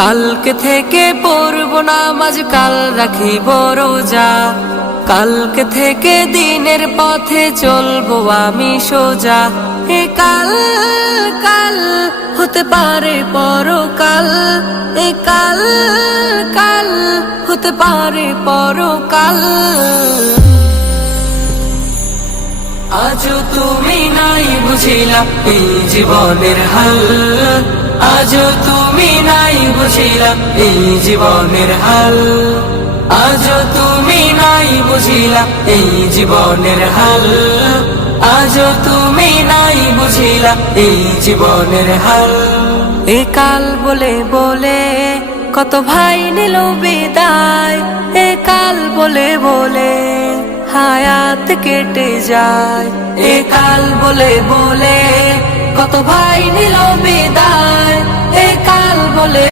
কালকে থেকে পড়ব নামাজ, কাল রাখিব রোজা। কালকে থেকে দিনের পথে চলবো আমি সোজা। এ কাল কাল হতে পারে পরকাল, এ কাল কাল হতে পারে পরকাল। আজও তুমি নাই বুঝিলা এই জীবনের হাল, আজও তুমি নাই বুঝিলা এই জীবনের হাল, আজও তুমি নাই বুঝিলা এই জীবনের হাল, আজও তুমি নাই বুঝিলা এই জীবনের হাল। এ কাল বলে বলে কত ভাই নিল বিদায়, এ কাল বলে বলে হায়াত কেটে যায়। এ কাল বলে বলে কত ভাই নিল বিদায়, এ কাল বলে